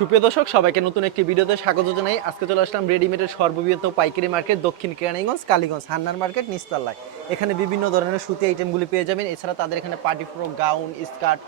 সুপ্রিয় দর্শক, সবাইকে নতুন একটি ভিডিওতে স্বাগত জানাই। আজকে চলে আসলাম রেডিমেডের সর্ববৃহৎ পাইকারি মার্কেট দক্ষিণ কেরানীগঞ্জ, কালীগঞ্জ, হান্নার মার্কেট নিস্তাল্লায় এখানে বিভিন্ন ধরনের সুতি আইটেমগুলি পেয়ে যাবেন। এছাড়া তাদের এখানে পার্টি ফ্রক গাউন স্কার্ট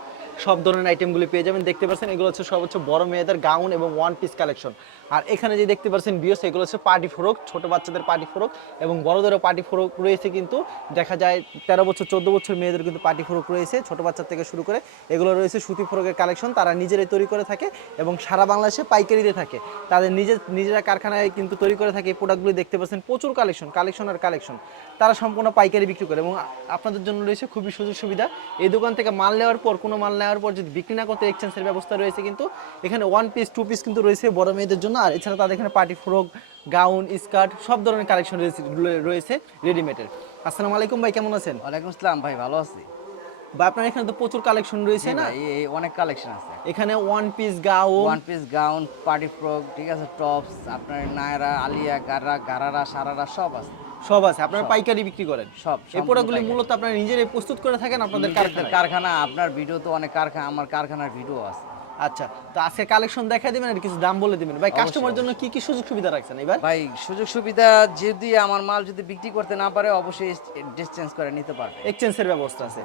সব ধরনের আইটেমগুলি পেয়ে যাবেন। দেখতে পাচ্ছেন, এগুলো হচ্ছে সব হচ্ছে বড় মেয়েদের গাউন এবং ওয়ান পিস কালেকশন আর এখানে যে দেখতে পাচ্ছেন বিয়স এগুলো হচ্ছে পার্টি ফ্রক ছোট বাচ্চাদের পার্টি ফ্রক এবং বড়দেরও পার্টি ফ্রক রয়েছে কিন্তু দেখা যায় তেরো বছর, চোদ্দ বছর মেয়েদের কিন্তু পার্টি ফ্রক রয়েছে ছোট বাচ্চা থেকে শুরু করে। এগুলো রয়েছে সুতি ফ্রকের কালেকশন তারা নিজেরাই তৈরি করে থাকে এবং সারা বাংলাদেশে পাইকারিতে থাকে। তাদের নিজের, নিজেরা কারখানায় কিন্তু তৈরি করে থাকে এই প্রোডাক্টগুলি দেখতে পাচ্ছেন, প্রচুর কালেকশন কালেকশন আর কালেকশন তারা সম্পূর্ণ পাইকারি বিক্রি করে এবং আপনাদের জন্য রয়েছে খুবই সুযোগ সুবিধা। এই দোকান থেকে মাল নেওয়ার পর কোনো মাল নেওয়ার পর যদি বিক্রি না করতে এক্সচেঞ্জের ব্যবস্থা রয়েছে কিন্তু এখানে ওয়ান পিস টু পিস কিন্তু রয়েছে বড় মেয়েদের জন্য। আর এছাড়া তাদের এখানে পার্টি ফ্রক গাউন স্কার্ট সব ধরনের কালেকশন রয়েছে রয়েছে রেডিমেডের আসসালামু আলাইকুম ভাই কেমন আছেন? ওয়ালাইকুম আসসালাম ভাই ভালো আছি। বা আপনার এখানে তো প্রচুর কালেকশন রয়েছে না? এই অনেক কালেকশন আছে। এখানে one piece gown one piece gown party frock ঠিক আছে টপস আপনার নায়রা আলিয়া গারা গারারা সারারা সব আছে। সব আছে আপনারা পাইকারি বিক্রি করেন সব এই প্রোডাক্টগুলি। মূলত আপনারা নিজেরাই প্রস্তুত করে থাকেন আপনাদের কারখানা আপনার ভিডিও তো অনেক কারখানা আমার কারখানার ভিডিও আছে। আচ্ছা তো আজকে কালেকশন দেখা দিবেন আর কিছু দাম বলে দিবেন। ভাই কাস্টমার জন্য কি কি সুযোগ সুবিধা রাখছেন এবার ভাই? সুযোগ সুবিধা যদি আমার মাল যদি বিক্রি করতে না পারে অবশ্যই ডিসচেঞ্জ করে নিতে পারবে। এক্সচেঞ্জের ব্যবস্থা আছে।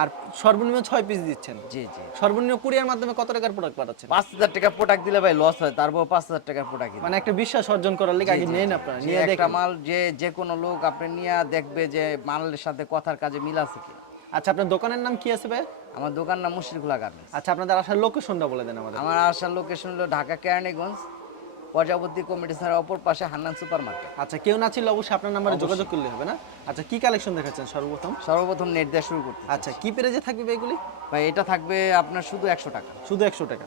আর সর্বনিম্ন ছয় পিস দিচ্ছেন। জি জি। সর্বনিম্ন কুরিয়ার মাধ্যমে কত টাকার প্রোডাক্ট পাঠাচ্ছেন? পাঁচ হাজার টাকা প্রোডাক্ট দিলে ভাই লস হয় তারপর পাঁচ হাজার টাকার প্রোডাক্ট মানে একটা বিশ্বাস অর্জন করার লেগে আগে নেন আপনারা নিয়ে একটা মাল যে যে কোনো লোক আপনি নিয়ে দেখবে যে মালের সাথে কথার কাজে মিল আছে কি আচ্ছা আপনার দোকানের নাম কি আছে ভাই? আমার দোকান নাম মুশরিকুলা গার্মেন্টস আচ্ছা আপনাদের আসার লোকেশনটা বলে দেন আমাদের। আমার আসার লোকেশন হলো ঢাকা কেরানীগঞ্জ প্রজাপতি কমিটি স্যার অপর পাশে হান্নান সুপার মার্কেট আচ্ছা কেউ না ছিল অবশ্যই আপনার নাম্বারে যোগাযোগ করলে হবে না? আচ্ছা কি কালেকশন দেখাচ্ছেন সর্বপ্রথম? সর্বপ্রথম নেট দিয়ে শুরু করতে আচ্ছা কি পেরেজে থাকবে এগুলি? ভাই এটা থাকবে আপনার শুধু একশো টাকা। শুধু একশো টাকা।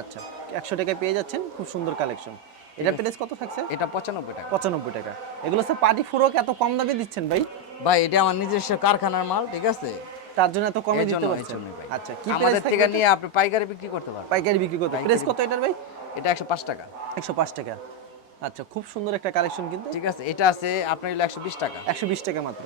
আচ্ছা একশো টাকায় পেয়ে যাচ্ছেন খুব সুন্দর কালেকশন। এটা প্রাইস কত থাকছে? এটা পঁচানব্বই টাকা। পঁচানব্বই টাকা। এগুলো হচ্ছে পার্টি ফুরক এত কম দামে দিচ্ছেন ভাই? ভাই এটা আমার নিজস্ব কারখানার মাল ঠিক আছে? তার জন্য এত কমে দিতে পারছেন? আচ্ছা কি আমাদের থেকে নিয়ে আপনি পাইকারি বিক্রি করতে পারবেন। পাইকারি বিক্রি করতে প্রাইস কত এটার ভাই? এটা টাকা। টাকা। আচ্ছা খুব সুন্দর একটা কালেকশন কিন্তু। ঠিক আছে এটা আছে আপনার হলো একশো বিশ টাকা। একশো বিশ টাকা মাত্র।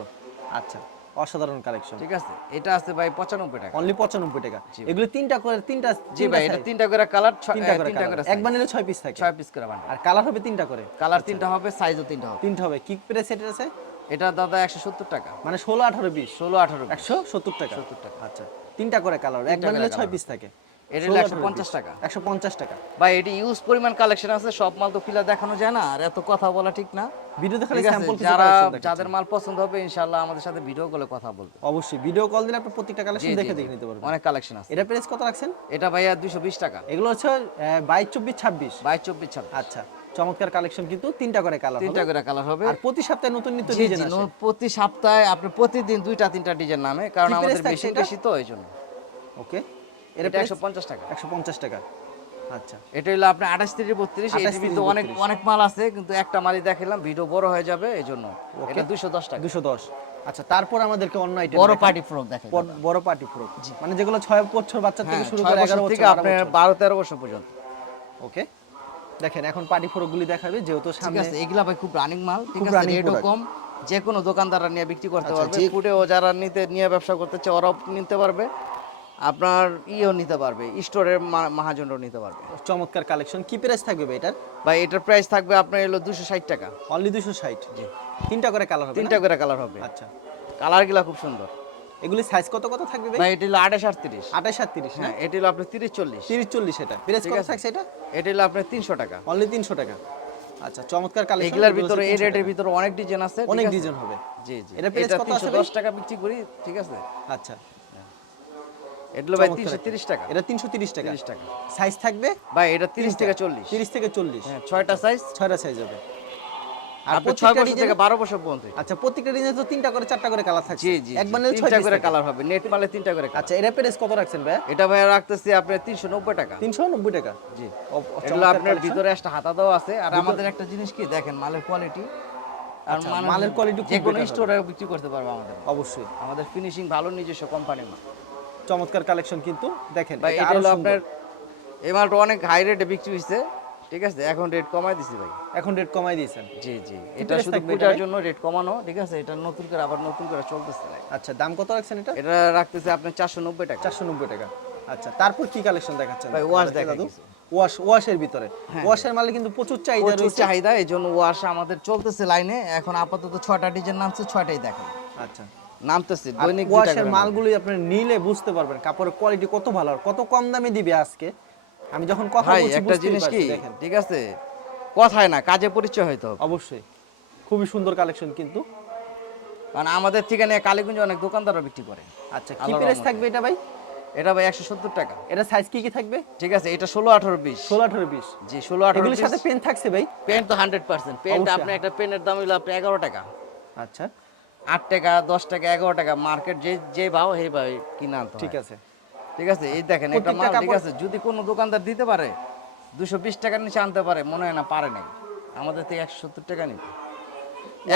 আচ্ছা। অসাধারণ কালেকশন ঠিক আছে? এটা আছে ভাই পঁচানব্বই টাকা। অনলি পঁচানব্বই টাকা। এগুলো তিনটা করে তিনটা জি ভাই এটা তিনটা করে কালার তিনটা করে তিনটা colour। করে একবার নিলে ছয় পিস থাকে। ছয় পিস করে বানায় আর কালার হবে তিনটা করে। কালার তিনটা হবে সাইজও তিনটা হবে। তিনটা হবে। কি প্রাইস এটা আছে? এটা দাদা একশো সত্তর টাকা। মানে ষোলো আঠারো বিশ। ষোলো আঠারো একশো সত্তর টাকা। সত্তর টাকা। আচ্ছা। তিনটা করে কালার একবার বানিলে নিলে ছয় পিস থাকে। এটা হলো একশো পঞ্চাশ টাকা। একশো পঞ্চাশ টাকা। ভাই এটি ইউজ পরিমাণ কালেকশন আছে সব মাল তো ফিলা দেখানো যায় না আর এত কথা বলা ঠিক না। ভিডিও দেখালে স্যাম্পল যারা যাদের মাল পছন্দ হবে ইনশাআল্লাহ আমাদের সাথে ভিডিও কলে কথা বলবে। অবশ্যই ভিডিও কল দিলে আপনি প্রত্যেকটা কালেকশন দেখে দেখে নিতে পারবেন। অনেক কালেকশন আছে। এটা প্রাইস কত রাখছেন? এটা ভাইয়া দুইশো বিশ টাকা। এগুলো হচ্ছে বাইশ চব্বিশ ছাব্বিশ। বাইশ চব্বিশ ছাব্বিশ। আচ্ছা চমৎকার কালেকশন কিন্তু তিনটা করে কালার তিনটা করে কালার হবে। আর প্রতি সপ্তাহে নতুন ডিজাইন আসে। প্রতি সপ্তাহে আপনি প্রতিদিন দুইটা তিনটা ডিজাইন নামে কারণ আমাদের থাকছে বেশি বেশি তো ওকে এটা এটা একশো পঞ্চাশ টাকা। একশো পঞ্চাশ টাকা। আচ্ছা। এটা হলো আপনার আঠাশ তিরিশ বত্রিশ 28, ভিতরে অনেক অনেক মাল আছে কিন্তু একটা মালই দেখালাম ভিডিও বড় হয়ে যাবে এই এটা দুইশো দশ টাকা। দুশো দশ। আচ্ছা তারপর আমাদেরকে অন্য আইটেম বড় পার্টি ফ্রক দেখেন বড় পার্টি ফ্রক মানে যেগুলো ছয় বছর বাচ্চা থেকে হ্যাঁ, শুরু ছয় করে বছর থেকে আপনার বারো তেরো বছর পর্যন্ত। ওকে দেখেন এখন পার্টি ফ্রক গুলি দেখাবে যেহেতু ঠিক সামনে আছে এগুলা ভাই খুব রানিং মাল ঠিক আছে রেটও কম। যে কোনো দোকানদাররা নিয়ে বিক্রি করতে আচ্ছা, পারবে ফুটেও যারা নিতে নিয়ে ব্যবসা করতে চায় ওরাও নিতে পারবে। আপনার ইও নিতে পারবে স্টোরের মহাজনও নিতে পারবে। চমৎকার কালেকশন কি প্রাইস থাকবে ভাই এটার? ভাই এটার প্রাইস থাকবে আপনার এলো দুশো ষাট টাকা। অনলি দুশো ষাট? তিনটা করে কালার হবে তিনটা করে কালার হবে। আচ্ছা। কালারগুলা খুব সুন্দর। এগুলি সাইজ কত কত থাকবে ভাই? এটা হলো আঠাশ আটত্রিশ। আঠাশ আর তিরিশ হ্যাঁ এটা হলো আপনার তিরিশ চল্লিশ। তিরিশ চল্লিশ এটা। প্রাইস কত থাকছে এটা? এটা হলো আপনার তিনশো টাকা। অনলি তিনশো টাকা। আচ্ছা চমৎকার কালেকশন এগুলার ভিতরে এই রেটের ভিতরে অনেক ডিজাইন আছে অনেক? ডিজাইন হবে। জি জি। এটা এটা কত আছে তিনশো ভাই? দশ টাকা বিক্রি করি ঠিক আছে? আচ্ছা। এটা ভাই চমৎকার তিনশো একটা। তিরিশ টাকা। এটা তিনশো তিরিশ টাকা। তিরিশ টাকা। সাইজ থাকবে? ভাই এটা তিরিশ থেকে চল্লিশ। তিরিশ থেকে চল্লিশ। হ্যাঁ ছয়টা সাইজ সাইজ হবে। আর আপনি বছর থেকে ডিজাইন বারো বছর পর্যন্ত। আচ্ছা প্রত্যেকটা ডিজাইন তো তিনটা করে চারটা করে কালার থাকছে। জি জি তিনটা করে কালার হবে। নেট মালে তিনটা করে আচ্ছা এটা প্রাইস কত রাখছেন ভাই এটা ভাই রাখতেছি তিনশো নব্বই টাকা। তিনশো নব্বই টাকা? জি। এগুলো আপনার ভিতরে একটা হাতা দেওয়া আছে। আর আমাদের একটা জিনিস কি দেখেন মালের কোয়ালিটি আর আচ্ছা, মালের যে কোনো স্টোরে বিক্রি করতে পারবে আমাদের। অবশ্যই। আমাদের ফিনিশিং ভালো নিজস্ব কোম্পানির মাল। চমৎকার কালেকশন কিন্তু দেখেন ভাই এটা হলো আপনার এই মালটা অনেক হাই রেটে বিক্রি হয়েছে ঠিক আছে? এখন রেট কমাই দিছি ভাই। এখন রেট কমাই দিয়েছেন। জি জি। এটা শুধু পূজার জন্য রেট কমানো ঠিক আছে? এটা নতুন করে আবার নতুন করে চলতেছে ভাই। আচ্ছা দাম কত রাখছেন এটা? এটা রাখতেছে চারশো নব্বই টাকা। চারশো নব্বই টাকা। আচ্ছা তারপর কি কালেকশন দেখাচ্ছেন? ভাই ওয়াশ দেখা ওয়াশ ওয়াশের ভিতরে। হ্যাঁ। ওয়াশের মালে কিন্তু প্রচুর চাহিদা রয়েছে। চাহিদা এই জন্য ওয়াশ আমাদের চলতেছে লাইনে এখন আপাতত ছয়টা ডিজাইন নামছে ছয়টাই দেখেন আচ্ছা। নামতেছে দৈনিক ওয়াশের মালগুলি আপনি নিলে বুঝতে পারবেন কাপড়ের কোয়ালিটি কত ভালো আর কত কম দামে দিবে আজকে। আমি যখন কথা বলছি একটা জিনিস কি? ঠিক আছে? কথায় না কাজে পরিচয় হবে অবশ্যই। খুবই সুন্দর কালেকশন কিন্তু। কারণ আমাদের থেকে নিয়ে কালীগঞ্জে অনেক দোকানদাররা বিক্রি করে। আচ্ছা কি প্রাইস থাকবে এটা ভাই? এটা ভাই একশো সত্তর টাকা। এটা সাইজ কি কি থাকবে? ঠিক আছে এটা ষোলো আঠারো বিশ। ষোলো আঠারো বিশ। জি ষোলো আঠারো সাথে পেন থাকছে ভাই? পেন তো হান্ড্রেড পার্সেন্ট পেন। আপনি একটা পেনের দাম হলো আপনি এগারো টাকা। আচ্ছা। আট টাকা দশ টাকা এগারো টাকা মার্কেট যে যে ভাও সেই ভাই কিনে আনতে ঠিক আছে। ঠিক আছে? এই দেখেন একটা মাল ঠিক আছে? যদি কোনো দোকানদার দিতে পারে দুশো বিশ টাকার নিচে আনতে পারে মনে হয় না পারে নাই। আমাদের থেকে একশো সত্তর টাকা নিবে।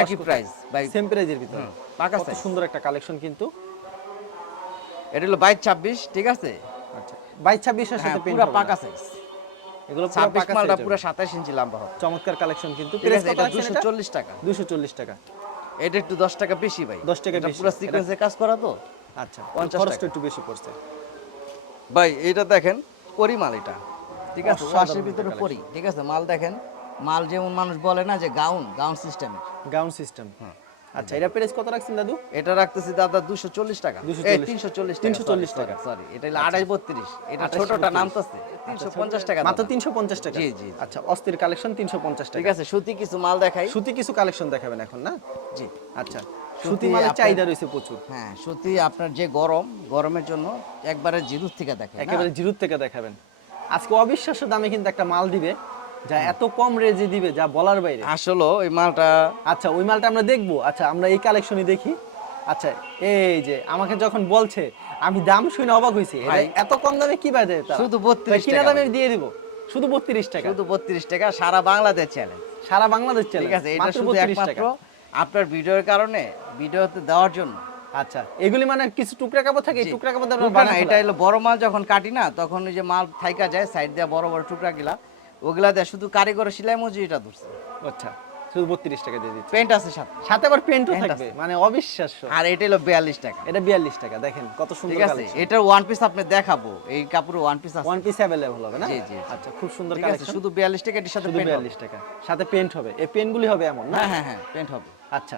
একই প্রাইস ভাই। সেম প্রাইজের ভিতরে। হুম, পাকা কত সুন্দর একটা কালেকশন কিন্তু। এটা হলো বাইশ ছাব্বিশ ঠিক আছে? আচ্ছা। বাইশ ছাব্বিশের হ্যাঁ সাথে পুরো পাকা সাইজ এগুলো পুরো ছাব্বিশ মালটা পুরো সাতাশ ইঞ্চি লম্বা হবে। চমৎকার কালেকশন কিন্তু। এটা দুশো চল্লিশ টাকা। 240 টাকা। এটা একটু দশ টাকা বেশি ভাই। 10 টাকা পুরো সিকোয়েন্সে কাজ করা তো? আচ্ছা 50 খরচটা টাকা। একটু বেশি পড়ছে। ভাই এটা দেখেন পরি মাল এটা। ঠিক আছে? ভিতরে। পরি। ঠিক আছে? মাল দেখেন মাল যেমন মানুষ বলে না যে গাউন গাউন গাউন সিস্টেম আচ্ছা এটা প্রাইস কত রাখছেন দাদু? এটা রাখতেছি দাদা দুশো চল্লিশ টাকা। 240 তিনশো চল্লিশ 340 টাকা। সরি এটা হলো আড়াই বত্রিশ। এটা 28 ছোটটা 32 নামতেছে। তিনশো পঞ্চাশ টাকা মাত্র দাদা। 350 টাকা। জি, জি। আচ্ছা অস্থির কালেকশন 350 ঠিক টাকা। আছে সুতি কিছু মাল দেখাই। সুতি কিছু কালেকশন দেখাবেন এখন না? জি। আচ্ছা সুতি মালের চাহিদা রয়েছে প্রচুর। হ্যাঁ সুতি আপনার যে গরম গরমের জন্য একবারে জিরুর থেকে দেখে একেবারে জিরুত থেকে দেখাবেন। আজকে অবিশ্বাস্য দামে কিন্তু একটা মাল দিবে যা এত কম রেজে দিবে যা বলার বাইরে। আসলে ওই মালটা আচ্ছা ওই মালটা আমরা দেখব। আচ্ছা আমরা এই কালেকশনই দেখি। আচ্ছা এই যে আমাকে যখন বলছে আমি দাম শুনে অবাক হয়েছি। এত কম দামে কি বাজে শুধু 32 কিনা টাকা দামে দিয়ে দিব। শুধু বত্রিশ টাকা। শুধু বত্রিশ টাকা সারা বাংলাদেশ চ্যালেঞ্জ সারা বাংলাদেশ ঠিক আছে এটা শুধু 32 একমাত্র আপনার ভিডিওর কারণে ভিডিওতে দেওয়ার জন্য। আচ্ছা এগুলি মানে কিছু টুকরা কাপড় থাকে? টুকরা কাপড় না, বানায় এটা হলো বড় মাল যখন কাটি না তখন ওই যে মাল থাইকা যায় সাইড দিয়ে বড় বড় টুকরা গিলা ওগুলা দিয়ে শুধু কারিগর সেলাই মজুরিটা ধরছে। আচ্ছা। শুধু বত্রিশ টাকা দিয়ে দিচ্ছে। পেন্ট আছে সাথে। সাথে আবার পেন্টও থাকবে। মানে অবিশ্বাস্য। আর এটা হলো বিয়াল্লিশ টাকা। এটা বিয়াল্লিশ টাকা দেখেন কত সুন্দর কালেকশন এটার ওয়ান পিস আপনি দেখাবো। এই কাপড়ে ওয়ান পিস আছে। ওয়ান পিস হবে না? জি, জি। আচ্ছা খুব সুন্দর কালেকশন শুধু বিয়াল্লিশ টাকা এটির সাথে টাকা। সাথে পেন্ট হবে। এই পেনগুলি হবে এমন না? হ্যাঁ হ্যাঁ হ্যাঁ পেন্ট হবে। আচ্ছা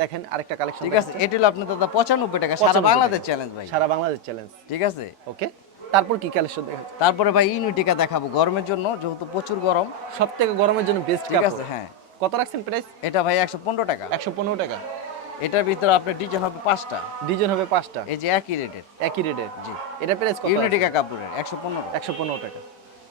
দেখেন আরেকটা কালেকশন ঠিক আছে এটা হলো আপনার দাদা পঁচানব্বই টাকা সারা বাংলাদেশ চ্যালেঞ্জ ভাই। সারা বাংলাদেশ চ্যালেঞ্জ ঠিক আছে? ওকে তারপর কি কালেকশন দেখা তারপরে ভাই ইউনিটিকা দেখাবো গরমের জন্য যেহেতু প্রচুর গরম। সব থেকে গরমের জন্য বেস্ট ঠিক আছে হ্যাঁ। কত রাখছেন প্রাইস এটা ভাই একশো পনেরো টাকা। একশো পনেরো টাকা। এটার ভিতরে আপনার ডিজাইন হবে পাঁচটা। ডিজাইন হবে পাঁচটা। এই যে একই রেটের। একই রেটের। জি। এটা প্রাইস কত ইউনিটিকা কাপড়ের একশো পনেরো। একশো পনেরো টাকা।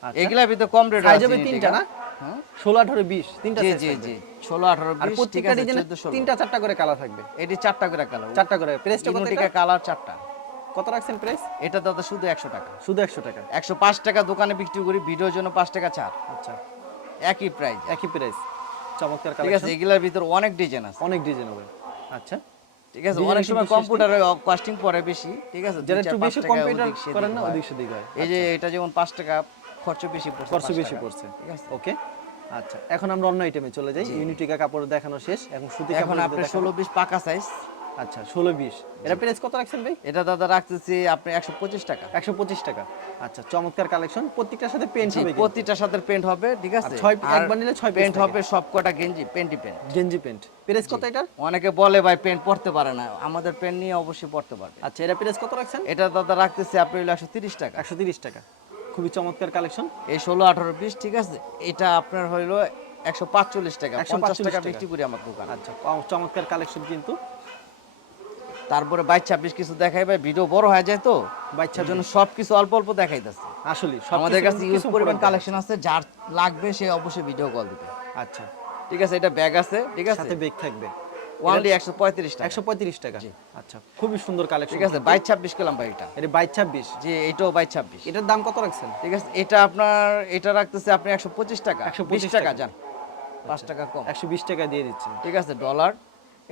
আচ্ছা। এগুলার ভিতরে কম রেট হবে তিনটা না? হ্যাঁ। ষোলো আঠারো বিশ তিনটা জি জি। জি। ষোলো আঠারো আর প্রত্যেকটা আছে ডিজাইনে তিনটা চারটা করে কালার থাকবে। এটি চারটা করে কালার চারটা করে। প্রাইসটা কত এটা? কালার চারটা। কত রাখছেন প্রাইস এটা দাদা শুধু একশো টাকা। শুধু একশো টাকা। একশো পাঁচ টাকা দোকানে বিক্রি করি ভিডিওর জন্য পাঁচ টাকা ছাড় আচ্ছা। একই প্রাইস একই প্রাইস চমৎকার ঠিক আছে এগুলার ভিতরে অনেক ডিজাইন আছে। অনেক ডিজাইন হবে। আচ্ছা। ঠিক আছে অনেক সময় কম্পিউটারে কস্টিং পড়ে বেশি ঠিক আছে একটু বেশি কম্পিউটার করেন না। ওদিক সেদিক হয়। এই যে এটা যেমন পাঁচ টাকা খরচ বেশি পড়ছে খরচ বেশি। পড়ছে। ঠিক আছে। ওকে আচ্ছা এখন আমরা অন্য আইটেমে চলে যাই। ইউনিটিকা কাপড় দেখানো শেষ এখন সুতি কাপড় এখন আপনি আপনার 16 পিস পাকা সাইজ আচ্ছা ষোলো বিশ। এটা প্রাইস কত রাখছেন ভাই? এটা দাদা রাখতেছি আপনি একশো পঁচিশ টাকা। একশো পঁচিশ টাকা। আচ্ছা চমৎকার কালেকশন প্রত্যেকটার সাথে পেন্ট হবে সাথে পেন্ট হবে ঠিক আছে? ছয়- একবার নিলে ছয় পেন্ট হবে সব কটা গেঞ্জি পেন্টি পেন্ট গেঞ্জি পেন্ট প্রাইস কত এটার? অনেকে বলে ভাই পেন্ট পড়তে পারে না। আমাদের পেন্ট নিয়ে অবশ্যই পড়তে পারবে। আচ্ছা এটা প্রাইস কত রাখছেন? এটা দাদা রাখতেছি আপনি হলো একশো তিরিশ টাকা। একশো তিরিশ টাকা। খুবই চমৎকার কালেকশন এই ষোলো আঠারো পিস ঠিক আছে? এটা আপনার হইল একশো পাঁচচল্লিশ টাকা 145 পঞ্চাশ টাকা টাকা। বিক্রি করি আমার দোকান। আচ্ছা চমৎকার কালেকশন কিন্তু। তারপরে বাইশ ছাব্বিশ কিছু দেখাই ভাই ভিডিও বড় হয়ে যায় তো। বাচ্চার জন্য সব কিছু অল্প অল্প দেখাইতেছে। আসলে আমাদের কাছে ইউজ পরিমাণ কালেকশন আছে। যার লাগবে সে অবশ্যই ভিডিও কল দিবে। আচ্ছা। ঠিক আছে এটা ব্যাগ আছে ঠিক আছে? সাথে বেগ থাকবে। ওয়ানলি একশো পঁয়ত্রিশ টাকা। একশো পঁয়ত্রিশ টাকা। আচ্ছা খুবই সুন্দর কালেকশন ঠিক আছে বাইশ ছাব্বিশ পেলাম ভাই এটা। এটা বাইশ ছাব্বিশ? যে এটাও বাইশ ছাব্বিশ। এটার দাম কত রাখছেন? ঠিক আছে এটা আপনার এটা রাখতেছে আপনি একশো পঁচিশ টাকা। 125 বিশ টাকা টাকা। যান পাঁচ টাকা কম। একশো বিশ টাকা দিয়ে দিচ্ছেন ঠিক আছে ডলার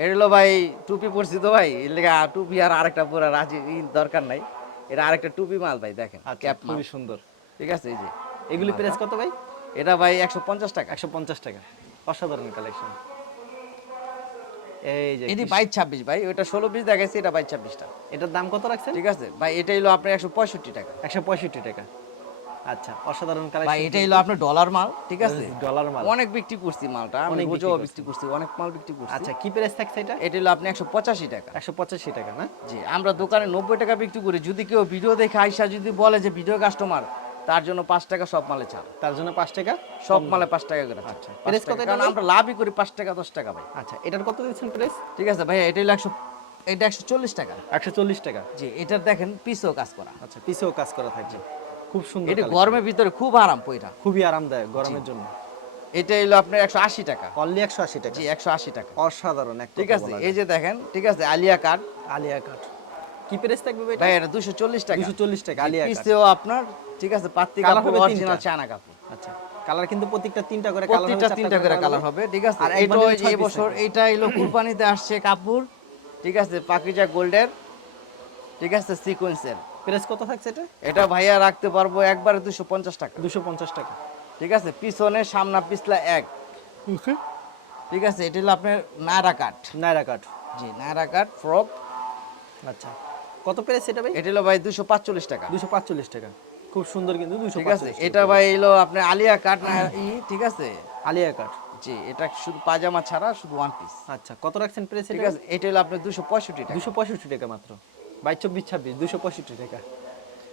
এটা হলো ভাই টুপি পরছি তো ভাই। এর লেগে টুপি আর আরেকটা পুরো রাজি দরকার নাই। এটা আরেকটা টুপি মাল ভাই দেখেন আচ্ছা ক্যাপ খুবই সুন্দর। ঠিক আছে এই যে। এগুলি প্রাইস কত ভাই? এটা ভাই একশো পঞ্চাশ টাকা। একশো পঞ্চাশ টাকা। অসাধারণ কালেকশন এই যে এটি বাইশ ছাব্বিশ ভাই ওটা ষোলো পিস দেখাইছি এটা বাইশ ছাব্বিশটা। এটার দাম কত রাখছেন? ঠিক আছে ভাই এটা হলো আপনার একশো পঁয়ষট্টি টাকা। একশো পঁয়ষট্টি টাকা। আচ্ছা অসাধারণ ভাই কালেকশন এটা হলো আপনার ডলার মাল ঠিক আছে? ডলার মাল। অনেক বিক্রি করছি মালটা আমি রোজও বিক্রি করছি। অনেক মাল বিক্রি করছি। আচ্ছা কি প্রাইস থাকছে এটা? এটা হলো আপনি একশো পঁচাশি টাকা। একশো পঁচাশি টাকা না? জি আমরা দোকানে নব্বই টাকা বিক্রি করি। যদি কেউ ভিডিও দেখে আইসা যদি বলে যে ভিডিও কাস্টমার তার জন্য পাঁচ টাকা সব মালে ছাড় তার জন্য পাঁচ টাকা? সব মালে পাঁচ টাকা করে। আচ্ছা। Price কত এটা? কারণ আমরা লাভই করি পাঁচ টাকা দশ টাকা ভাই। আচ্ছা এটার কত দিচ্ছেন প্রাইস ঠিক আছে ভাই এটা হলো একশো এটা একশো চল্লিশ টাকা। একশো চল্লিশ টাকা। জি এটার দেখেন পিসও কাজ করা। আচ্ছা পিছেও কাজ করা থাকছে। খুব সুন্দর এটা গরমের ভিতরে খুব আরাম পইটা খুবই আরামদায়ক গরমের জন্য। এটা হলো আপনার একশো আশি টাকা। অনলি একশো আশি টাকা। জি একশো আশি টাকা। অসাধারণ এক ঠিক আছে এই যে দেখেন। ঠিক আছে আলিয়া কাঠ। আলিয়া কাঠ। কি প্রাইস থাকবে ভাই ভাই এটা দুশো চল্লিশ টাকা। দুশো চল্লিশ টাকা আলিয়া কাঠ। পিসেও আপনার ঠিক আছে পাত্তি কাপড় অরিজিনাল। চায়না কাপড়। আচ্ছা কালার কিন্তু প্রত্যেকটা তিনটা করে কালার প্রত্যেকটা তিনটা করে কালার হবে ঠিক আছে। আর এক এটা এই বছর। এইটা এলো কুরবানিতে আসছে কাপড় ঠিক আছে পাকিজা গোল্ডের ঠিক আছে সিকোয়েন্সের প্রাইস কত থাকছে এটা? এটা ভাইয়া রাখতে পারব একবারে দুশো পঞ্চাশ টাকা। দুশো পঞ্চাশ টাকা। ঠিক আছে? পিছনে সামনা পিছলা এক। ঠিক আছে? এটা হলো আপনার নায়রা কাঠ। নাইরা কাঠ। জি নায়রা কাঠ ফ্রক। আচ্ছা। কত প্রাইস এটা ভাই? এটা হলো ভাই দুশো পাঁচচল্লিশ টাকা। দুশো পাঁচচল্লিশ টাকা। খুব সুন্দর কিন্তু দুশো ঠিক আছে এটা ভাই এলো আপনার আলিয়া কাঠ না ই ঠিক আছে? আলিয়া কাঠ। জি এটা শুধু পাজামা ছাড়া শুধু ওয়ান পিস আচ্ছা কত রাখছেন প্রাইস ঠিক আছে? এটা হলো আপনার দুশো পঁয়ষট্টি টাকা। দুশো পঁয়ষট্টি টাকা মাত্র। বাইশ চব্বিশ ছাব্বিশ দুশো পঁয়ষট্টি টাকা।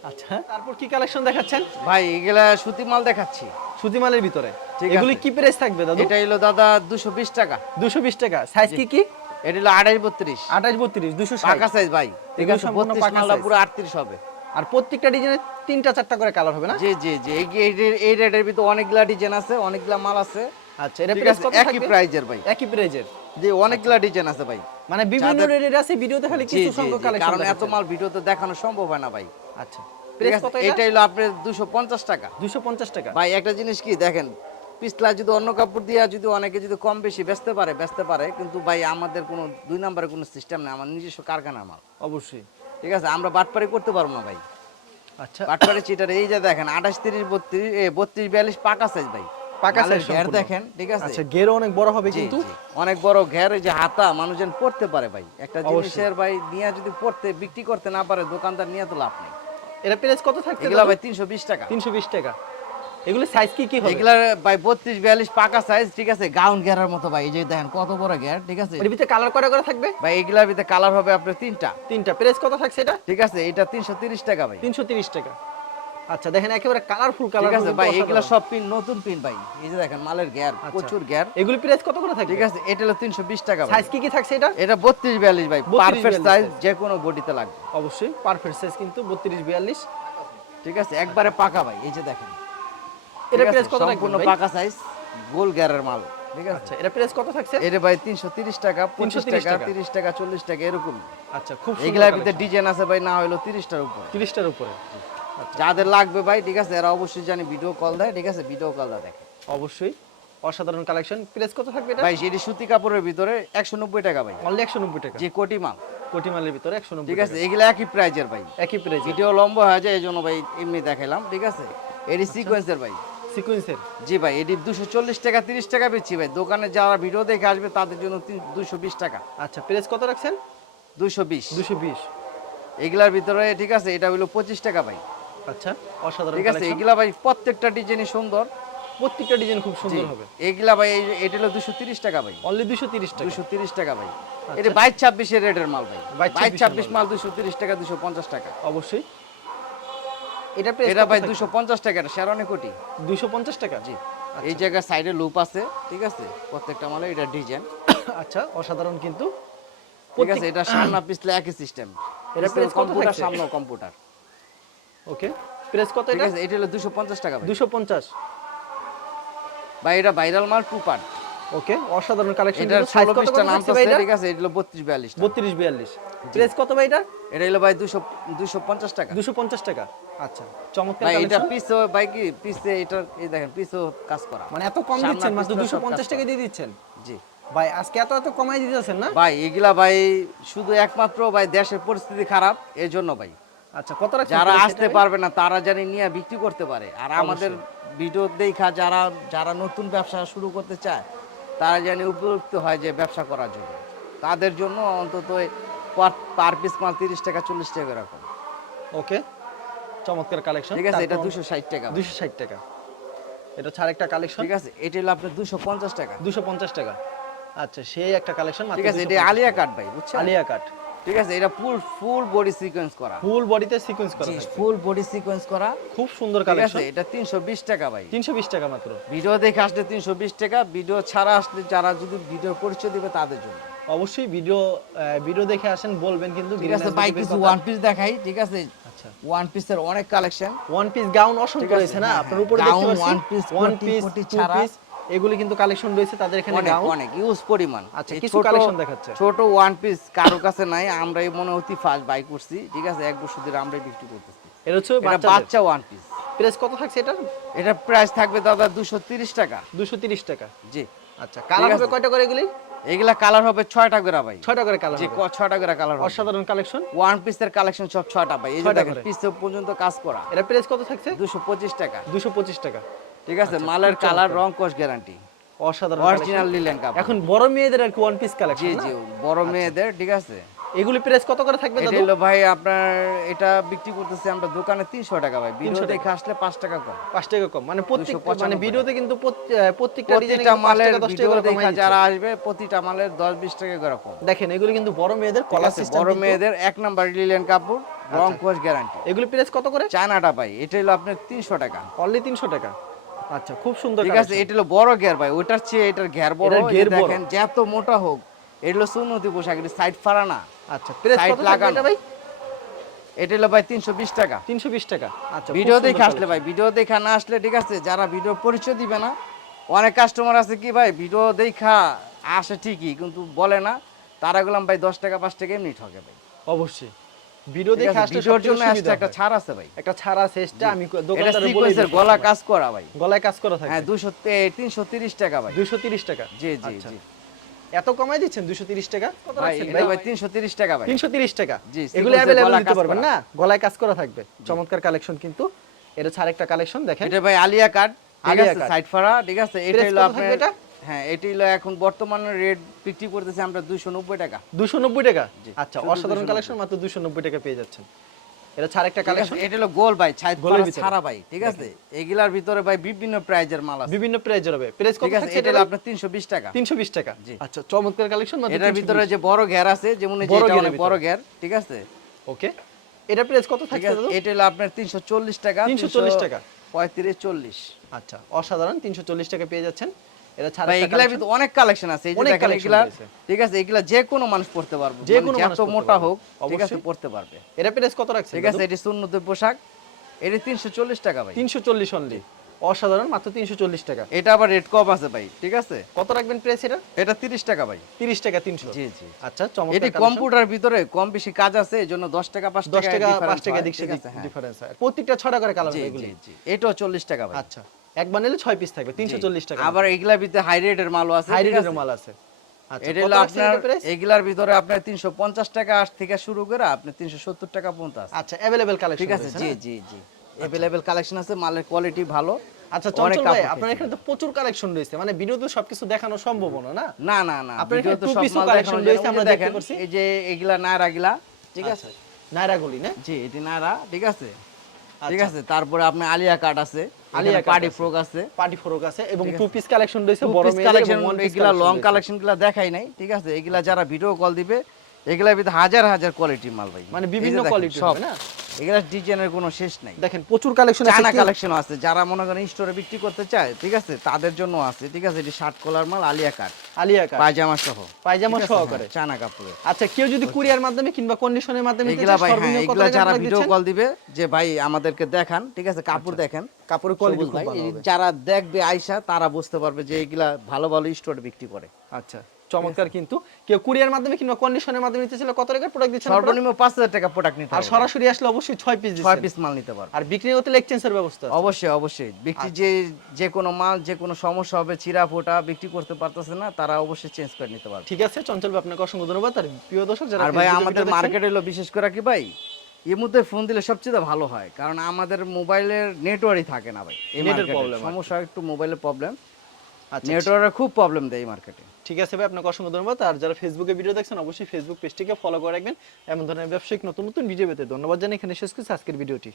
আচ্ছা তারপর কি কালেকশন দেখাচ্ছেন? ভাই এগুলা সুতি মাল দেখাচ্ছি। সুতিমালের ভিতরে? এগুলি কি প্রাইস থাকবে দাদু? এটা হলো দাদা দুশো বিশ টাকা। দুশো বিশ টাকা। সাইজ কি কি? এটা হলো আড়াই বত্রিশ। আঠাশ বত্রিশ দুশো পাকা সাইজ ভাই। এগুলো সম্পূর্ণ পাকা মালটা পুরো আটত্রিশ হবে। আর প্রত্যেকটা ডিজাইনে তিনটা চারটা করে কালার হবে না? জি জি জি। এই রেটের ভিতরে অনেকগুলা ডিজাইন আছে অনেকগুলা মাল আছে। আচ্ছা এটা প্রাইস কত একই প্রাইজের ভাই। একই প্রাইজের যে অনেকগুলা ডিজাইন আছে ভাই। মানে বিভিন্ন রেটের আছে ভিডিওতে খালি কিছু সংখ্যক কালেকশন কারণ এত মাল ভিডিওতে দেখানো সম্ভব হয় না ভাই। আচ্ছা। এটা? হলো আপনার দুশো পঞ্চাশ টাকা। 250 টাকা। ভাই একটা জিনিস কি দেখেন পিছলা যদি অন্য কাপড় দিয়ে যদি অনেকে যদি কম বেশি বেচতে পারে বেচতে পারে কিন্তু ভাই আমাদের কোনো দুই নম্বরের কোনো সিস্টেম নেই আমার নিজস্ব কারখানা মাল অবশ্যই। ঠিক আছে? আমরা বাটপারি করতে পারব না ভাই। আচ্ছা। বাটপারি চিটার এই যে দেখেন আঠাশ তিরিশ বত্রিশ বত্রিশ বিয়াল্লিশ পাকা সাইজ ভাই। পাকা ঘের দেখেন ঠিক আছে? আচ্ছা গেরও অনেক বড় হবে কিন্তু? অনেক বড় ঘের যে হাতা মানুষজন পড়তে পারে ভাই। একটা জিনিসের ভাই নিয়ে যদি পড়তে বিক্রি করতে না পারে দোকানদার নিয়ে তো লাভ নেই। এটা প্রাইস কত থাকছে এগুলা ভাই তিনশো বিশ টাকা। 320 টাকা। এগুলো সাইজ কি কি হবে? এগুলার ভাই বত্রিশ বিয়াল্লিশ পাকা সাইজ ঠিক আছে? গাউন মতো ভাই এই যে দেখেন কত বড় ঘের ঠিক আছে? এর ভিতরে কালার কয়টা করে থাকবে? ভাই এগুলার ভিতরে কালার হবে আপনার তিনটা। তিনটা। প্রাইস কত থাকছে এটা? ঠিক আছে এটা তিনশো তিরিশ টাকা ভাই। 330 টাকা। আচ্ছা দেখেন একেবারে কালারফুল কালার ঠিক আছে ভাই এগুলা সব পিন নতুন পিন ভাই। এই যে দেখেন মালের ঘের প্রচুর ঘের এগুলি প্রাইস কত করে থাকবে? ঠিক আছে এটা হলো তিনশো বিশ টাকা সাইজ কি কি থাকছে এটা এটা বত্রিশ বিয়াল্লিশ ভাই। পারফেক্ট সাইজ যে কোনো বডিতে লাগবে। অবশ্যই পারফেক্ট সাইজ কিন্তু 32 42 ঠিক আছে একবারে পাকা ভাই। এই যে দেখেন। এটা প্রাইস কত থাকবে সম্পূর্ণ পাকা সাইজ গোল গ্যারের মাল। ঠিক আছে? আচ্ছা এটা প্রাইস কত থাকছে? এটা ভাই তিনশো তিরিশ টাকা পঁচিশ 330 টাকা টাকা। তিরিশ টাকা চল্লিশ টাকা এরকম। আচ্ছা খুব এগুলার ভিতরে ডিজাইন আছে ভাই না হইল তিরিশটার উপরে। 30 টার উপরে। যাদের লাগবে ভাই ঠিক আছে এরা অবশ্যই জানি ভিডিও কল দেয় ঠিক আছে? ভিডিও কল দেয় দেখে অবশ্যই। অসাধারণ কালেকশন প্রাইস কত থাকবে এটা? ভাই সেটি সুতি কাপড়ের ভিতরে একশো নব্বই টাকা ভাই। অনলি 190 টাকা। যে কোটি মাল। কোটি মালের ভিতরে 190 ঠিক আছে এগুলো একই প্রাইজের ভাই। একই প্রাইস ভিডিও লম্বা হয়ে যায় এই জন্য ভাই এমনি দেখাইলাম ঠিক আছে? এটি সিকোয়েন্সের ভাই। সিকোয়েন্সের জি ভাই এটি দুশো চল্লিশ টাকা তিরিশ টাকা বেচি ভাই। দোকানে যারা ভিডিও দেখে আসবে তাদের জন্য দুশো বিশ টাকা। আচ্ছা প্রাইস কত রাখছেন? দুশো বিশ। 220 এগুলার ভিতরে ঠিক আছে এটা হলো পঁচিশ টাকা ভাই। আচ্ছা অসাধারণ ঠিক আছে এগুলা ভাই প্রত্যেকটা ডিজাইনই সুন্দর। প্রত্যেকটা ডিজাইন খুব সুন্দর হবে। এগুলা ভাই এটা হলো দুশো তিরিশ টাকা ভাই। অনলি 230 টাকা। দুশো তিরিশ টাকা ভাই। এটা বাইশ ছাব্বিশের রেটের মাল ভাই। বাইশ ছাব্বিশ মাল। দুশো তিরিশ টাকা দুশো পঞ্চাশ টাকা। অবশ্যই। এটা এটা ভাই দুশো পঞ্চাশ টাকা শেরানি কোটি। 250 টাকা? জি। এই জায়গায় সাইডে লুপ আছে ঠিক আছে? প্রত্যেকটা মালে এটা ডিজাইন আচ্ছা অসাধারণ কিন্তু। ঠিক আছে এটা সামনা পিছলে একই সিস্টেম এটা কম্পিউটার? সামনে কম্পিউটার ওকে। প্রাইস কত ঠিক এটা? আছে এটা হলো দুশো পঞ্চাশ টাকা ভাই। 250 ভাই এটা ভাইরাল মাল টু পার্ট। ওকে অসাধারণ কালেকশন পিসটা নাম ভাই ঠিক আছে এটা হলো বত্রিশ বিয়াল্লিশ 32 42 প্রাইস কত ভাই এটা এটা হলো ভাই দুশো দুশো পঞ্চাশ টাকা। 250 টাকা। আচ্ছা চমৎকার ভাই এটা পিসও ভাই কি পিসে এটা এই দেখেন পিসও কাজ করা। মানে এত কম দিচ্ছেন মাত্র পিছলা 250 টাকা দিয়ে দিচ্ছেন? জি। ভাই আজকে এত এত কমাই দিতেছেন না? ভাই এগুলা ভাই শুধু একমাত্র ভাই দেশের পরিস্থিতি খারাপ এর জন্য ভাই। আচ্ছা কত যারা আসতে পারবে না তারা জানি নিয়ে বিক্রি করতে পারে। আর আমাদের ভিডিও দেখা যারা যারা নতুন ব্যবসা শুরু করতে চায় তারা জানি উপযুক্ত হয় যে ব্যবসা করার জন্য। তাদের জন্য অন্তত পার পিস মাল তিরিশ টাকা চল্লিশ টাকা এরকম। ওকে চমৎকার কালেকশন ঠিক আছে এটা দুশো ষাট টাকা। দুশো ষাট টাকা। এটা ছাড় একটা কালেকশন ঠিক আছে এটা হলো আপনার দুশো পঞ্চাশ টাকা। দুশো পঞ্চাশ টাকা। আচ্ছা সেই একটা কালেকশন ঠিক আছে এটা আলিয়া কাট ভাই বুঝছেন? আলিয়া কাট। ঠিক আছে এটা ফুল ফুল বডি সিকোয়েন্স করা। ফুল বডিতে সিকোয়েন্স করা থাকবে। ফুল বডি সিকোয়েন্স করা। খুব সুন্দর ঠিক আছে কালেকশন এটা তিনশো বিশ টাকা ভাই। তিনশো বিশ টাকা মাত্র। ভিডিও দেখে আসলে তিনশো বিশ টাকা ভিডিও ছাড়া আসলে যারা যদি ভিডিও পরিচয় দিবে তাদের জন্য। অবশ্যই ভিডিও ভিডিও দেখে আসেন বলবেন কিন্তু ঠিক আছে ভাই কিছু ওয়ান পিস দেখাই ঠিক আছে? আচ্ছা। ওয়ান পিসের অনেক কালেকশন ওয়ান পিস গাউন অসংখ্য আছে, রয়েছে না? হ্যাঁ, আপনার। উপরে দেখতে পাচ্ছি one piece, one piece two ছাড়া। এগুলি কিন্তু কালেকশন রয়েছে তাদের এখানে অনেক অনেক ইউজ পরিমাণ। আচ্ছা, কিছু collection দেখাচ্ছে। ছোট ওয়ান পিস কারও কাছে নাই আমরা এই মনে অতি ফার্স্ট বাই করছি ঠিক আছে? এক বছর ধরে আমরাই বিক্রি করতেছি। এটা হচ্ছে বাচ্চা বাচ্চা ওয়ান পিস প্রাইস কত থাকছে এটা এটা প্রাইস থাকবে দাদা দুশো তিরিশ টাকা। দুশো তিরিশ টাকা। জি। আচ্ছা কালার হবে কয়টা করে এগুলি? এগুলা কালার হবে ছয়টা করে ভাই। ছয়টা করে কালার জি ছয়টা করে কালার হবে। অসাধারণ কালেকশন ওয়ান পিসের কালেকশন সব ছয়টা ভাই। এই যে দেখেন পিস পর্যন্ত কাজ করা। এটা প্রাইস কত থাকছে? দুশো পঁচিশ টাকা। দুশো পঁচিশ টাকা। ঠিক আছে মালের কালার রং কোষ গ্যারান্টি অসাধারণ অরিজিনাল লিলেন কাপড়। এখন বড় মেয়েদের আর কি ওয়ান পিস কালেকশন জি জি বড় মেয়েদের ঠিক আছে। এগুলি প্রাইস কত করে থাকবে এটা দাদু? হলো ভাই আপনার এটা বিক্রি করতেছি আমরা দোকানে তিনশো টাকা ভাই। ভিডিও দেখে আসলে পাঁচ টাকা কম। পাঁচ টাকা কম। মানে প্রত্যেক মানে ভিডিওতে কিন্তু প্রত্যেকটা ডিজাইনে মালের টাকা দশ ভিডিও টাকা করে দেখা যারা আসবে প্রতিটা মালের দশ বিশ টাকা করে কম। দেখেন এগুলি কিন্তু বড় মেয়েদের আছে সিস্টেম বড় মেয়েদের এক নাম্বার লিলেন কাপড় রং কোষ গ্যারান্টি এগুলি প্রাইস কত করে? চায়নাটা ভাই এটা হলো আপনার তিনশো টাকা। অনলি তিনশো টাকা। আচ্ছা খুব সুন্দর ঠিক আছে এটা হলো বড় ঘের ভাই ওটার চেয়ে এটার ঘের বড়। দেখেন যত মোটা হোক এটা হলো সুন্নতি পোশাক এটা সাইড ফাড়া না। আচ্ছা side কত লাগানো। ভাই? এটা হলো ভাই তিনশো বিশ টাকা। তিনশো বিশ টাকা। আচ্ছা ভিডিও দেখে আসলে ভাই ভিডিও দেখা না আসলে ঠিক আছে যারা ভিডিও পরিচয় দিবে না অনেক কাস্টমার আছে কি ভাই ভিডিও দেখা আসে ঠিকই কিন্তু বলে না তারা গেলাম ভাই দশ টাকা পাঁচ টাকা এমনি ঠকে ভাই। অবশ্যই। ভিডিও ঠিক দেখে আসলে ভিডিওর জন্য একটা ছাড় আছে ভাই। একটা ছাড়া শেষটা আমি দোকানদারে বলে গলা কাজ করা ভাই। গলায় কাজ করা থাকে। হ্যাঁ দুশো তিনশো তিরিশ টাকা ভাই। দুশো তিরিশ টাকা? জি জি আচ্ছা। জি। এত কমাই দিচ্ছেন দুশো তিরিশ টাকা? কত রাখছেন ভাই? ভাই তিনশো তিরিশ টাকা ভাই। তিনশো তিরিশ টাকা? জি, এগুলো দিতে পারবেন না? গলায় কাজ করা থাকবে। চমৎকার কালেকশন কিন্তু। এটা ছাড় একটা কালেকশন দেখেন। এটা ভাই আলিয়া কাট ঠিক আলিয়া আছে সাইড ফাড়া ঠিক আছে এটা হলো আপনার এটা? হ্যাঁ এটা হলো এখন বর্তমানে রেট বিক্রি করতেছি আমরা দুইশো নব্বই টাকা। দুশো নব্বই টাকা? আচ্ছা অসাধারণ কালেকশন মাত্র দুশো নব্বই টাকা পেয়ে যাচ্ছেন। এটা ছাড় একটা কালেকশন এটা হলো গোল ভাই গোলের ছাড়া ভাই ঠিক আছে? এগুলার ভিতরে ভাই বিভিন্ন প্রাইজের মাল আছে। বিভিন্ন প্রাইজের হবে। প্রাইস কত আছে এটা আপনার তিনশো বিশ টাকা। তিনশো বিশ টাকা? জি। আচ্ছা চমৎকার কালেকশন মাত্র এটার ভিতরে যে বড় ঘের আছে যেমন এই যে এটা অনেক বড় ঘের ঠিক আছে? ওকে এটা প্রাইস কত থাকছে এটা হলো আপনার তিনশো চল্লিশ টাকা 340 টাকা। পঁয়ত্রিশ চল্লিশ। আচ্ছা অসাধারণ তিনশো চল্লিশ টাকা পেয়ে যাচ্ছেন। এটা ছাড় ভাই একটা এগুলার collection। ভিতরে অনেক কালেকশন আছে এই যে দেখেন এগুলা। ঠিক আছে এগুলা যে কোনো মানুষ পড়তে পারবে। যে মানে কোনো মানুষ মোটা হোক ঠিক আছে? পড়তে পারবে। এটা প্রাইস কত রাখছে ঠিক আছে এটি সুন্নতের পোশাক। এটি তিনশো চল্লিশ টাকা ভাই। তিনশো চল্লিশ অনলি অসাধারণ মাত্র তিনশো চল্লিশ টাকা। এটা আবার রেড কপ আছে ভাই ঠিক আছে? কত রাখবেন প্রাইস এটা? এটা তিরিশ টাকা ভাই। তিরিশ টাকা তিনশো। জি জি। আচ্ছা এটি কম্পিউটার ভিতরে কম বেশি কাজ আছে এই জন্য দশ টাকা পাঁচ দশ টাকা পাঁচ টাকা হয়। ডিফারেন্স প্রত্যেকটা ছটা করে কালার এগুলি। এটাও চল্লিশ টাকা ভাই। আচ্ছা। এক বান্ডেলে ছয় পিস থাকবে তিনশো চল্লিশ টাকা। আবার এগুলার ভিতরে হাই রেটের মালও আছে হাই রেটের মাল আছে। আচ্ছা এটা হলো আপনার এগুলার ভিতরে আপনার তিনশো পঞ্চাশ টাকা থেকে শুরু করে আপনি তিনশো সত্তর টাকা পর্যন্ত আছে। আচ্ছা অ্যাভেলেবেল কালেকশন ঠিক আছে? জি জি জি। অ্যাভেলেবেল কালেকশন আছে মালের কোয়ালিটি ভালো আচ্ছা চঞ্চল ভাই আপনার এখানে তো প্রচুর কালেকশন রয়েছে মানে ভিডিওতে সবকিছু দেখানো সম্ভব না না? না না না আপনার ভিডিও তো সব মাল collection রয়েছে, আমরা দেখতে পারছি। এই যে এগুলা নায়রা গিলা ঠিক আছে? নাইরাগুলি না? জি এটি নায়রা ঠিক আছে? ঠিক আচ্ছা। আছে তারপরে আপনার আলিয়া কাট আছে আলিয়া পার্টি। ফ্রক আছে। পার্টি ফ্রক আছে এবং টু পিস কালেকশন রয়েছে বড় মেয়ে কালেকশন এগুলা লং কালেকশনগুলা দেখাই নাই ঠিক আছে? এগুলা যারা ভিডিও কল দিবে এগুলা ভিতরে হাজার হাজার কোয়ালিটি মাল ভাই। মানে বিভিন্ন কোয়ালিটি সব। না? এগুলা ডিজাইনের কোনো শেষ নাই। দেখেন প্রচুর কালেকশন আছে কালেকশন আছে। যারা মনে করেন স্টোরে বিক্রি করতে চায় ঠিক আছে তাদের জন্য আছে ঠিক আছে এটি শার্ট কলার মাল আলিয়া কাট আলিয়া কাট পায়জামা সহ। পায়জামা ঠিক আছে? সহকারে? আচ্ছা কেউ যদি কুরিয়ার মাধ্যমে কিংবা কন্ডিশনের মাধ্যমে এগুলা ভাই হ্যাঁ এগুলা যারা ভিডিও কল দিবে যে ভাই আমাদেরকে দেখান ঠিক আছে কাপড় দেখেন। কাপড়ের কোয়ালিটি। যারা দেখবে আয়সা তারা বুঝতে পারবে যে এগুলা ভালো ভালো স্টোরে বিক্রি করে। আচ্ছা। চমৎকার কিন্তু। কেউ কুরিয়ার মাধ্যমে কিংবা কন্ডিশনের মাধ্যমে নিতে চাইলে কত টাকার প্রোডাক্ট দিচ্ছেন সর্বনিম্ন পাঁচ হাজার টাকা প্রোডাক্ট নিতে আর সরাসরি আসলে অবশ্যই ছয় পিস ছয় দিচ্ছেন পিস মাল নিতে পারবে। আর বিক্রি হতে এক্সচেঞ্জের ব্যবস্থা অবশ্যই অবশ্যই। বিক্রি যে যে কোনো মাল যে কোনো সমস্যা হবে চিরা ফোটা বিক্রি করতে পারতেছে না তারা অবশ্যই চেঞ্জ করে নিতে পারবে। ঠিক আছে চঞ্চল ভাই আপনাকে অসংখ্য ধন্যবাদ। আর প্রিয় দর্শক যারা আর ভাই আমাদের মার্কেট হলো বিশেষ করে কি ভাই? এর মধ্যে ফোন দিলে সবচেয়ে ভালো হয় কারণ আমাদের মোবাইলের নেটওয়ার্কই থাকে না ভাই এই মার্কেটে। সমস্যা একটু মোবাইলের প্রবলেম আচ্ছা নেটওয়ার্কের খুব প্রবলেম দেয় এই মার্কেটে ঠিক আছে ভাই, আপনাকে অসংখ্য ধন্যবাদ। আর যারা ফেসবুকে ভিডিও দেখছেন, অবশ্যই ফেসবুক পেজটিকে ফলো করে রাখবেন। এমন ধরনের ব্যবসায়িক নতুন নতুন ভিডিও পেতে। ধন্যবাদ জানিয়ে এখানে শেষ করছি আজকের ভিডিওটি